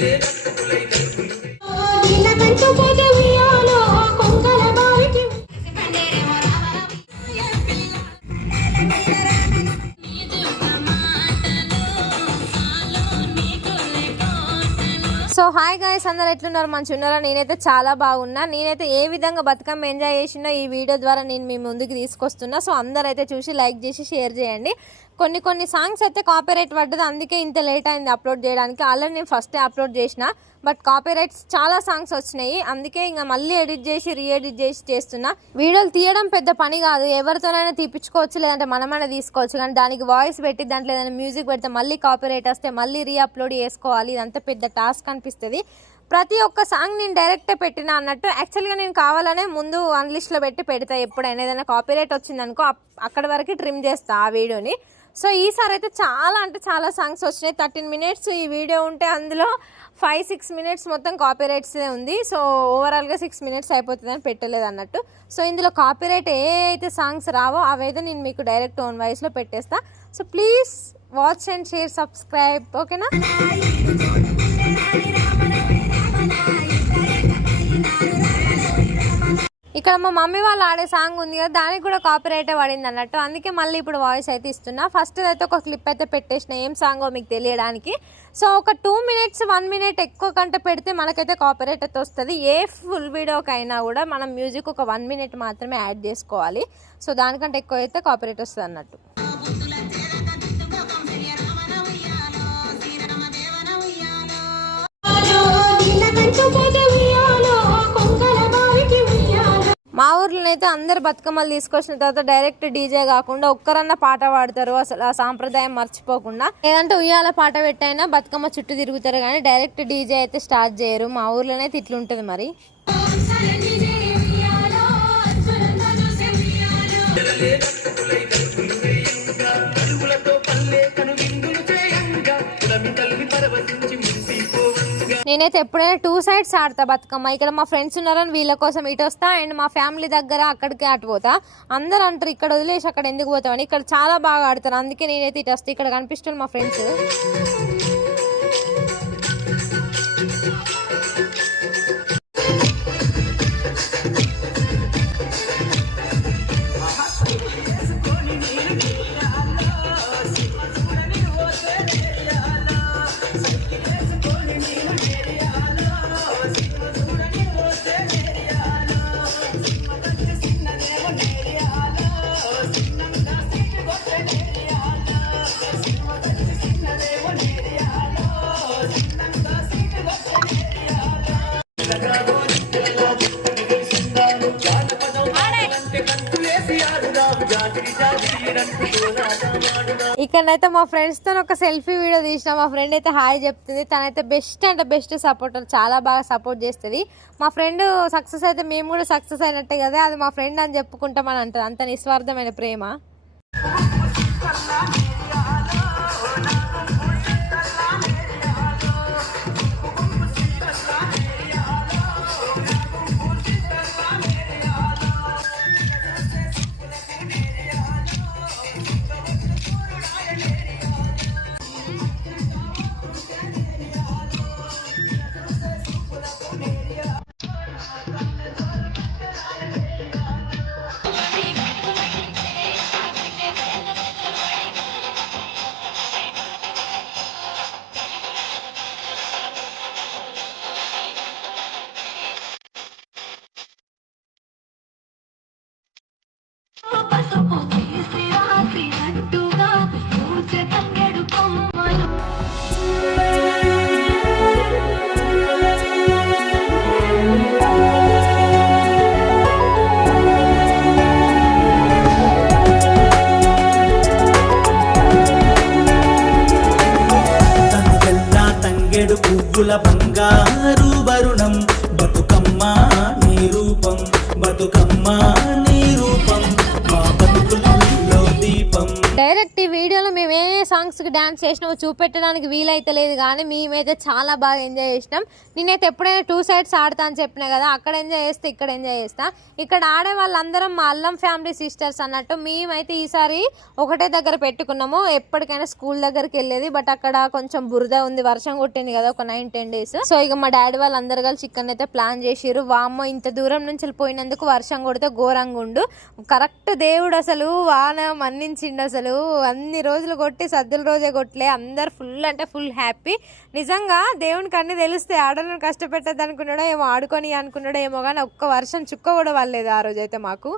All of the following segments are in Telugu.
సో హాయ్ గైస్, అందరు ఎట్లున్నారు? మంచిగా ఉన్నారా? నేనైతే చాలా బాగున్నా. నేనైతే ఏ విధంగా బతుకమ్మ ఎంజాయ్ చేసినా ఈ వీడియో ద్వారా నేను మీ ముందుకు తీసుకొస్తున్నా. సో అందరైతే చూసి లైక్ చేసి షేర్ చేయండి. కొన్ని సాంగ్స్ అయితే కాపీరైట్ పడ్డది, అందుకే ఇంత లేట్ అయింది అప్లోడ్ చేయడానికి. ఆల్రెడీ నేను ఫస్టే అప్లోడ్ చేసిన, బట్ కాపీరైట్స్ చాలా సాంగ్స్ వచ్చినాయి. అందుకే ఇంకా మళ్ళీ ఎడిట్ చేసి రీఎడిట్ చేసి చేస్తున్నా. వీడియోలు తీయడం పెద్ద పని కాదు, ఎవరితోనైనా తీపించుకోవచ్చు, లేదంటే మనమైనా తీసుకోవచ్చు. కానీ దానికి వాయిస్ పెట్టి దాంట్లో ఏదైనా మ్యూజిక్ పెడితే మళ్ళీ కాపీరైట్ వస్తే మళ్ళీ రీఅప్లోడ్ చేసుకోవాలి. ఇదంతా పెద్ద టాస్క్ అనిపిస్తుంది. ప్రతి ఒక్క సాంగ్ నేను డైరెక్టే పెట్టినా అన్నట్టు. యాక్చువల్గా నేను కావాలనే ముందు అన్లిస్ట్లో పెడతా. ఎప్పుడైనా ఏదైనా కాపీరైట్ వచ్చిందనుకో అక్కడి వరకు ట్రిమ్ చేస్తా ఆ వీడియోని. సో ఈసారి అయితే చాలా సాంగ్స్ వచ్చినాయి. 13 minutes ఈ వీడియో ఉంటే అందులో 5-6 minutes మొత్తం కాపీరైట్సే ఉంది. సో ఓవరాల్గా 6 minutes అయిపోతుందని పెట్టలేదు అన్నట్టు. సో ఇందులో కాపీరైట్ ఏ అయితే సాంగ్స్ రావో అవైతే నేను మీకు డైరెక్ట్ ఓన్ వాయిస్లో పెట్టేస్తా. So please watch and share, subscribe, ఓకేనా? ఇక్కడ మా మమ్మీ వాళ్ళు ఆడే సాంగ్ ఉంది కదా, దానికి కూడా కాపీరైట్ పడింది అన్నట్టు. అందుకే మళ్ళీ ఇప్పుడు వాయిస్ అయితే ఇస్తున్నా. ఫస్ట్ అయితే ఒక క్లిప్ అయితే పెట్టేసిన, ఏం సాంగో మీకు తెలియడానికి. సో ఒక 2 minutes 1 minute ఎక్కువ కంటే పెడితే మనకైతే కాపీరైట్ అయితే వస్తుంది. ఏ ఫుల్ వీడియోకైనా కూడా మనం మ్యూజిక్ ఒక 1 minute మాత్రమే యాడ్ చేసుకోవాలి. సో దానికంటే ఎక్కువ అయితే కాపీరైట్ వస్తుంది అన్నట్టు. మా ఊర్లోనైతే అందరు బతుకమ్మలు తీసుకొచ్చిన తర్వాత డైరెక్ట్ డీజే కాకుండా ఒక్కరన్నా పాట పాడతారు, అసలు ఆ సాంప్రదాయం మర్చిపోకుండా. లేదంటే ఉయ్యాల పాట పెట్టైనా బతుకమ్మ చుట్టూ తిరుగుతారు, కానీ డైరెక్ట్ డీజే అయితే స్టార్ట్ చేయరు. మా ఊర్లోనైతే ఇట్లుంటది మరి. నేనైతే ఎప్పుడైనా 2 sides ఆడతా బతుకమ్మ. ఇక్కడ మా ఫ్రెండ్స్ ఉన్నారని వీళ్ళ కోసం ఇటు వస్తా, అండ్ మా ఫ్యామిలీ దగ్గర అక్కడికి అటు పోతా. అందరు అంటారు ఇక్కడ వదిలేసి అక్కడ ఎందుకు పోతామని. ఇక్కడ చాలా బాగా ఆడతారు, అందుకే నేనైతే ఇటు వస్తా. ఇక్కడ కనిపిస్తుంది మా ఫ్రెండ్స్. ఇక్కడైతే మా ఫ్రెండ్స్ తో ఒక సెల్ఫీ వీడియో తీసిన. మా ఫ్రెండ్ అయితే హాయ్ చెప్తుంది. తనైతే బెస్ట్ అంటే బెస్ట్ సపోర్టర్, చాలా బాగా సపోర్ట్ చేస్తుంది. మా ఫ్రెండ్ సక్సెస్ అయితే మేము కూడా సక్సెస్ అయినట్టే కదా, అది మా ఫ్రెండ్ అని చెప్పుకుంటామని అంటారు. అంత నిస్వార్థమైన ప్రేమ. పువ్వుల బంగారు వరుణం బతుకమ్మ నీ రూపం, బతుకమ్మ నీ రూపం, మా బతుకుల్లో దీపం. డైరెక్ట్ ఈ వీడియోలో మేము ఏ సాంగ్స్ సాంగ్స్కి డ్యాన్స్ చేసినామో చూపెట్టడానికి వీలైతే లేదు, కానీ మేమైతే చాలా బాగా ఎంజాయ్ చేసినాం. నేనైతే ఎప్పుడైనా 2 sides ఆడతా అని చెప్పినా కదా, అక్కడ ఎంజాయ్ చేస్తే ఇక్కడ ఎంజాయ్ చేస్తా. ఇక్కడ ఆడే వాళ్ళందరం మా అల్లం ఫ్యామిలీ సిస్టర్స్ అన్నట్టు. మేమైతే ఈసారి ఒకటే దగ్గర పెట్టుకున్నాము. ఎప్పటికైనా స్కూల్ దగ్గరికి వెళ్ళేది, బట్ అక్కడ కొంచెం బురద ఉంది, వర్షం కొట్టింది కదా ఒక 9-10 days. సో ఇక మా డాడీ వాళ్ళందరూ కలిసి చికెన్ అయితే ప్లాన్ చేసిర్రు. వామ్మో ఇంత దూరం నుంచి వెళ్ళిపోయినందుకు వర్షం కొడితే ఘోరంగా ఉండు. కరెక్ట్ దేవుడు అసలు వాన మన్నించిండు. అసలు అన్ని రోజులు కొట్టి సద్దుల రోజే కొట్టలే. అందరు ఫుల్ అంటే ఫుల్ హ్యాపీ. నిజంగా దేవునికి అన్ని తెలిస్తే ఆడలను కష్టపెట్టద్దు అనుకున్నాడో ఏమో, ఆడుకొని అనుకున్నాడో ఏమో, కానీ ఒక్క వర్షం చుక్క కూడా వాళ్ళలేదు ఆ రోజైతే మాకు.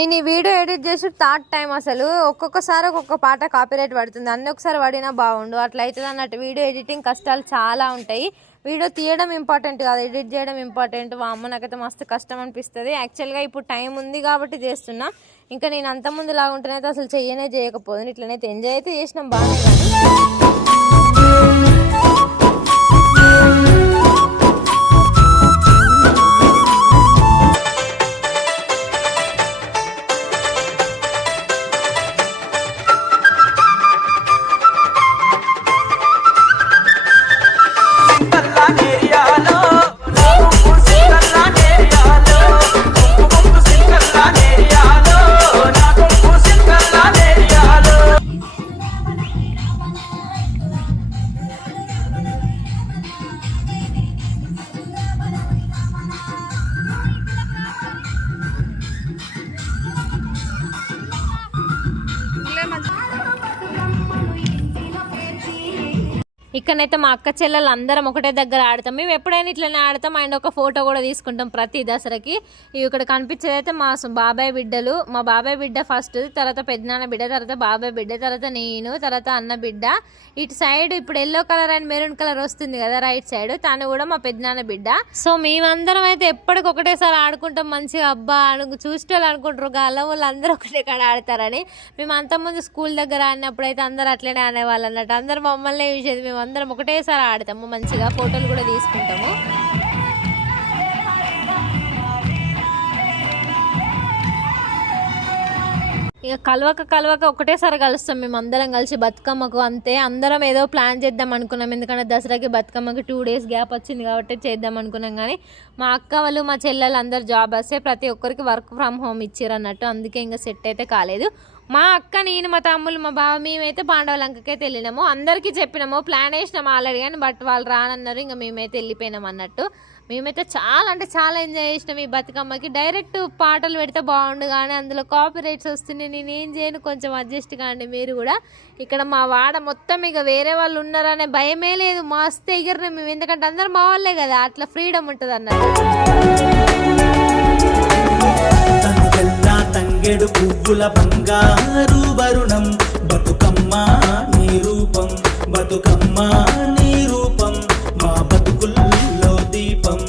నేను ఈ వీడియో ఎడిట్ చేసి 3rd time అసలు ఒక్కొక్కసారి ఒక్కొక్క పాట కాపీరైట్ పడుతుంది. అన్ని ఒకసారి పడినా బాగుండు, అట్లా అవుతుంది అన్నట్టు. వీడియో ఎడిటింగ్ కష్టాలు చాలా ఉంటాయి. వీడియో తీయడం ఇంపార్టెంట్ కాదు, ఎడిట్ చేయడం ఇంపార్టెంట్. అమ్మ నాకైతే మస్తు కష్టం అనిపిస్తుంది. యాక్చువల్గా ఇప్పుడు టైం ఉంది కాబట్టి చేస్తున్నా. ఇంకా నేను అంత ముందు లాగా ఉంటేనైతే అసలు చేయకపోదు. ఇట్లనైతే ఎంజాయ్ అయితే చేసినాం బాగానే. కానీ ఇక్కడైతే మా అక్క చెల్లెలు అందరం ఒకటే దగ్గర ఆడతాం. మేము ఎప్పుడైనా ఇట్లనే ఆడతాం. అండ్ ఒక ఫోటో కూడా తీసుకుంటాం ప్రతి దసరాకి. ఇక్కడ కనిపించేది అయితే మా బాబాయ్ బిడ్డలు. మా బాబాయ్ బిడ్డ ఫస్ట్, తర్వాత పెద్దనాన్న బిడ్డ, తర్వాత బాబాయ్ బిడ్డ, తర్వాత నేను, తర్వాత అన్న బిడ్డ. ఇటు సైడ్ ఇప్పుడు yellow colour and maroon colour వస్తుంది కదా రైట్ సైడ్, తను కూడా మా పెద్దనాన్న బిడ్డ. సో మేమందరం అయితే ఎప్పటికి ఒకటేసారి ఆడుకుంటాం మంచిగా. అబ్బా చూసేవాళ్ళు అనుకుంటారు గాల వాళ్ళు అందరూ ఒకటే కాడ ఆడతారని. మేము అంతకుముందు స్కూల్ దగ్గర ఆడినప్పుడు అయితే అందరు అట్లనే ఆడేవాళ్ళు అన్నట్టు. అందరు మమ్మల్ని చూసేది. మేము అందరం ఒకటేసారి ఆడతాము మంచిగా, ఫోటోలు కూడా తీసుకుంటాము. ఇక కలవక ఒకటేసారి కలుస్తాం మేము అందరం కలిసి బతుకమ్మకు. అంతే, అందరం ఏదో ప్లాన్ చేద్దాం అనుకున్నాం. ఎందుకంటే దసరాకి బతుకమ్మకి 2 days గ్యాప్ వచ్చింది కాబట్టి చేద్దాం అనుకున్నాం. కానీ మా అక్క వాళ్ళు మా చెల్లెలు అందరు జాబ్ వస్తే ప్రతి ఒక్కరికి వర్క్ ఫ్రమ్ హోమ్ ఇచ్చారు అన్నట్టు. అందుకే ఇంకా సెట్ అయితే కాలేదు. మా అక్క, నేను, మా తమ్ముళ్ళు, మా బావ మేమైతే పాండవలంకకైతే వెళ్ళినాము. అందరికీ చెప్పినాము, ప్లాన్ వేసినాము ఆల్రెడీ, కానీ బట్ వాళ్ళు రానన్నారు. ఇంకా మేమైతే వెళ్ళిపోయినాం అన్నట్టు. మేమైతే చాలా అంటే చాలా ఎంజాయ్ చేసినాం ఈ బతుకమ్మకి. డైరెక్ట్ పాటలు పెడితే బాగుండు, కానీ అందులో కాపీ రైట్స్ వస్తున్నాయి. నేనేం చేయను, కొంచెం అడ్జస్ట్ కాండి మీరు కూడా. ఇక్కడ మా వాడ మొత్తం ఇక వేరే వాళ్ళు ఉన్నారనే భయమే లేదు. మస్తు ఎగిరినాం మేము, ఎందుకంటే అందరు మా వాళ్ళే కదా, అట్లా ఫ్రీడమ్ ఉంటుంది అన్నట్టు. తంగెడు పువ్వుల బంగారు వరుణం, బతుకమ్మ నీ రూపం, బతుకమ్మ నీ రూపం, మా బతుకుల్లో దీపం.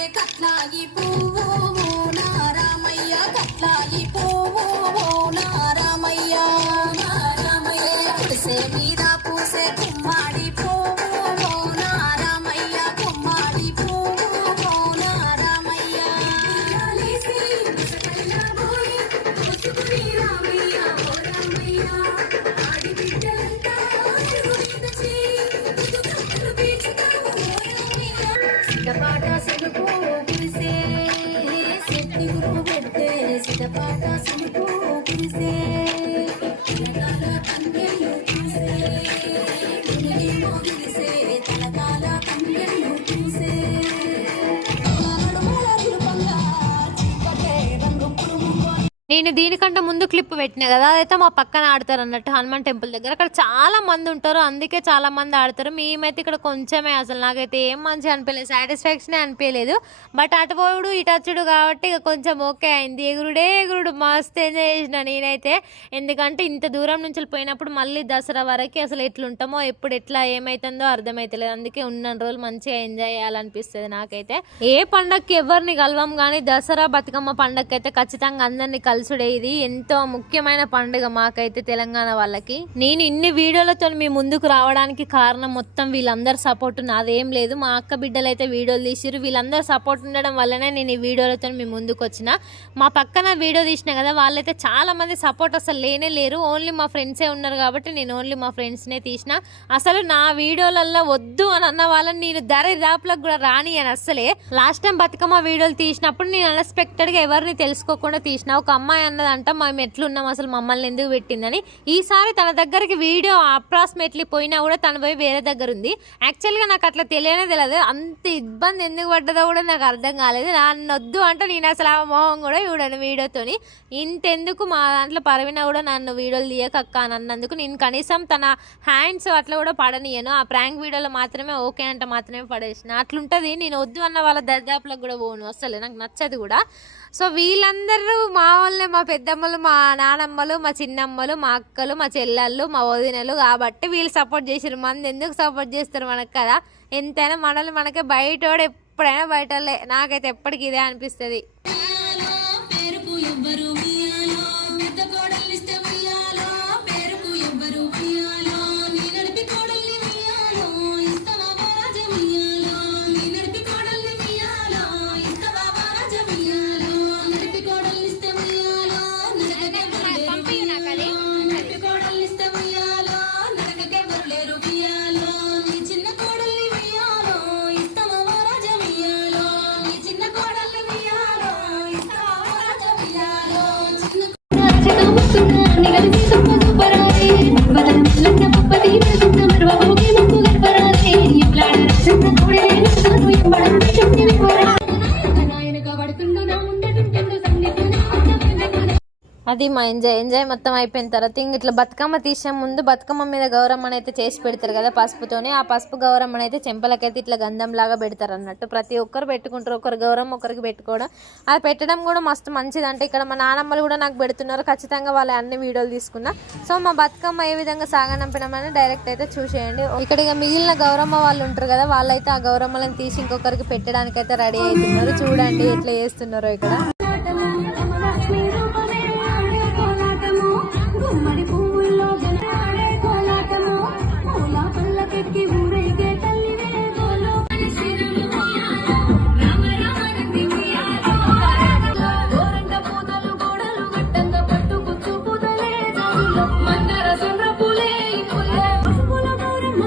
రామయ్యే కట్లాగి పువ్వు నా రామయ్య కట్లాగి పువ్వు నా రామయ్య కుడిసే మీద పూసే గుమ్మాడి పువ్వు నా రామయ్య గుమ్మాడి పువ్వు నా రామయ్య సిద్ధపాట సిలుపు కురిసే శక్తి గురువు పెడితే సిద్ధపాట సిలుపు కురిసే తలకాల కన్నెళ్ళు చూసే గుండెలేమో గిరిసే తలకాల కన్నెళ్ళు చూసే నడుమల నిలుపంగా చీకటే రంగు పురుగు నేను దీనికంటే ముందు క్లిప్ పెట్టినా కదా, అదైతే మా పక్కన ఆడతారు అన్నట్టు హనుమాన్ టెంపుల్ దగ్గర. అక్కడ చాలా మంది ఉంటారు, అందుకే చాలా మంది ఆడతారు. మేమైతే ఇక్కడ కొంచెమే, అసలు నాకైతే ఏం మంచిగా అనిపించలేదు, సాటిస్ఫాక్షనే అనిపించలేదు. బట్ అటు పోవుడు ఇటు వచ్చుడు కాబట్టి ఇక కొంచెం ఓకే అయింది. ఎగురుడు మస్తు ఎంజాయ్ చేసిన నేనైతే. ఎందుకంటే ఇంత దూరం నుంచి పోయినప్పుడు మళ్ళీ దసరా వరకు అసలు ఎట్లుంటామో ఎప్పుడు ఎట్లా ఏమవుతుందో అర్థమవుతలేదు. అందుకే ఉన్న రోజులు మంచిగా ఎంజాయ్ చేయాలనిపిస్తుంది నాకైతే. ఏ పండగకి ఎవరిని కలవం కానీ దసరా బతుకమ్మ పండగకి అయితే ఖచ్చితంగా అందరినీ కలుసుడే. ఇది ఎంతో ముఖ్యమైన పండుగ మాకైతే తెలంగాణ వాళ్ళకి. నేను ఇన్ని వీడియోలతో మీ ముందుకు రావడానికి కారణం మొత్తం వీళ్ళందరి సపోర్ట్, నాదేం లేదు. మా అక్క బిడ్డలు అయితే వీడియోలు తీసిరు, వీళ్ళందరూ సపోర్ట్ ఉండడం వల్లనే నేను ఈ వీడియోలతో మీ ముందుకు వచ్చిన. మా పక్కన వీడియో తీసిన కదా, వాళ్ళైతే చాలా మంది సపోర్ట్ అసలు లేనే లేరు, ఓన్లీ మా ఫ్రెండ్సే ఉన్నారు కాబట్టి నేను ఓన్లీ మా ఫ్రెండ్స్నే తీసిన. అసలు నా వీడియోలలో వద్దు అని అన్న వాళ్ళని నేను దరిదాపులకు కూడా రాని అని అసలే. లాస్ట్ టైం బతుకమ్మ వీడియోలు తీసినప్పుడు నేను అన్ఎక్స్పెక్టెడ్గా ఎవరిని తెలుసుకోకుండా తీసిన. ఒక అమ్మాయి అన్నదంట మేము ఎట్లున్నాం అసలు మమ్మల్ని ఎందుకు పెట్టిందని. ఈసారి తన దగ్గరికి వీడియో అప్రాక్సిమేట్లీ పోయినా కూడా తను పోయి వేరే దగ్గర ఉంది. యాక్చువల్గా నాకు అట్లా తెలియనే తెలియదు, అంత ఇబ్బంది ఎందుకు పడ్డదో కూడా నాకు అర్థం కాలేదు. నన్ను వద్దు అంటే నేను అసలు ఆ మొహం కూడా చూడను వీడియోతోని. ఇంతెందుకు మా దాంట్లో పరవిన కూడా నన్ను వీడియోలు తీయకక్క అని అన్నందుకు నేను కనీసం తన హ్యాండ్స్ అట్లా కూడా పడనియను. ఆ ప్రాంక్ వీడియోలో మాత్రమే ఓకే అంటే మాత్రమే పడేసిన. అట్లుంటుంది. నేను వద్దు అన్న వాళ్ళ దరిదాపులకు కూడా పోను, అసలు నాకు నచ్చదు కూడా. సో వీళ్ళందరూ మా వాళ్ళే, మా పెద్దమ్మలు, మా నానమ్మలు, మా చిన్నమ్మలు, మా అక్కలు, మా చెల్లెళ్ళు, మా వదినలు కాబట్టి వీళ్ళు సపోర్ట్ చేసారు. మంది ఎందుకు సపోర్ట్ చేస్తారు మనకు కదా. ఎంతైనా మనల్ని మనకే బయటోడు ఎప్పుడైనా బయటలే. నాకైతే ఎప్పటికి ఇదే అనిపిస్తుంది. పేరుకు ఎవ్వరు ఉయ్యాలో పెద్ద కోడలిస్తే ఉయ్యాలో పేరుకు ఎవ్వరు ఉయ్యాలో నీ నడిపి కోడల్ని ఉయ్యాలో ఇస్తవా రాజ ఉయ్యాలో నీ నడిపి కోడల్ని ఉయ్యాలో ఇస్తవా రాజ ఉయ్యాలో నడిపి కోడలిస్తే ఉయ్యాలో నడిపి కోడలిస్తే ఉయ్యాలో నడకకెవ్వరు లేరు ఉయ్యాలో నీ చిన్న కోడల్ని ఉయ్యాలో ఇస్తవా రాజ ఉయ్యాలో నీ చిన్న కోడల్ని ఉయ్యాలో ఇస్తవా రాజ ఉయ్యాలో చిన్న అది మా ఎంజాయ్ మొత్తం అయిపోయిన తర్వాత ఇంక ఇట్లా బతుకమ్మ తీసే ముందు బతుకమ్మ మీద గౌరమ్మని అయితే చేసి పెడతారు కదా పసుపుతోనే. ఆ పసుపు గౌరమ్మని అయితే చెంపలకైతే ఇట్లా గంధం లాగా పెడతారు అన్నట్టు. ప్రతి ఒక్కరు పెట్టుకుంటారు, ఒకరు గౌరమ్మ ఒకరికి పెట్టుకోవడం. అది పెట్టడం కూడా మస్తు మంచిది. అంటే ఇక్కడ మా నానమ్మలు కూడా నాకు పెడుతున్నారు, ఖచ్చితంగా వాళ్ళ అన్ని వీడియోలు తీసుకున్నా. సో మా బతుకమ్మ ఏ విధంగా సాగనంపినామని డైరెక్ట్ అయితే చూసేయండి. ఇక్కడ ఇక మిగిలిన గౌరమ్మ వాళ్ళు ఉంటారు కదా, వాళ్ళైతే ఆ గౌరమ్మలను తీసి ఇంకొకరికి పెట్టడానికి అయితే రెడీ అవుతున్నారు. చూడండి ఎట్లా చేస్తున్నారో ఇక్కడ. గుమ్మడి పువ్వుల్లో గనాడే కోలాటము పూల పల్లకెక్కి ఊరేగే తల్లి వేగోలో రామ రామనంది ఉయ్యాలో గోరంట పూతలు గోడలు గట్టంగ పట్టుకు చూపుదలే జాజులో మందర సొండ్ర పూలే పుల్లే పసుపుల గౌరమ్మ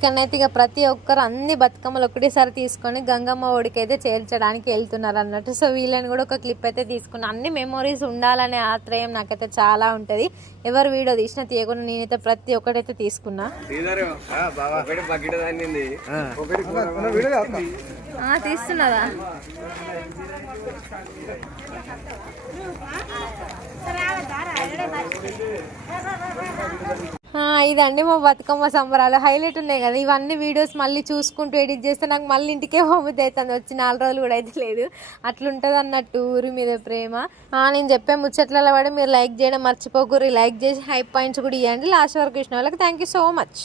ఇక్కడనైతే ఇక ప్రతి ఒక్కరు అన్ని బతుకమ్మలు ఒకటేసారి తీసుకొని గంగమ్మ ఒడికి అయితే చేర్చడానికి వెళ్తున్నారు అన్నట్టు. సో వీళ్ళని కూడా ఒక క్లిప్ అయితే తీసుకున్నా. అన్ని మెమొరీస్ ఉండాలనే ఆత్రయం నాకైతే చాలా ఉంటుంది. ఎవరు వీడియో తీసినా తీయకుండా నేనైతే ప్రతి ఒక్కటైతే తీసుకున్నా. తీస్తున్నారా? ఇదండి మా బతుకమ్మ సంబరాలు. హైలైట్ ఉన్నాయి కదా ఇవన్నీ వీడియోస్. మళ్ళీ చూసుకుంటూ ఎడిట్ చేస్తే నాకు మళ్ళీ ఇంటికే హోమిది అవుతుంది. వచ్చి 4 రోజులు కూడా అయితే లేదు. అట్లుంటుంది అన్నట్టు ఊరి మీద ప్రేమ. నేను చెప్పే ముచ్చట్లలో పడి మీరు లైక్ చేయడం మర్చిపోకూరి. లైక్ చేసి హై పాయింట్స్ కూడా ఇవ్వండి. లాస్ట్ వరకు ఇచ్చిన వాళ్ళకి థ్యాంక్ యూ సో మచ్.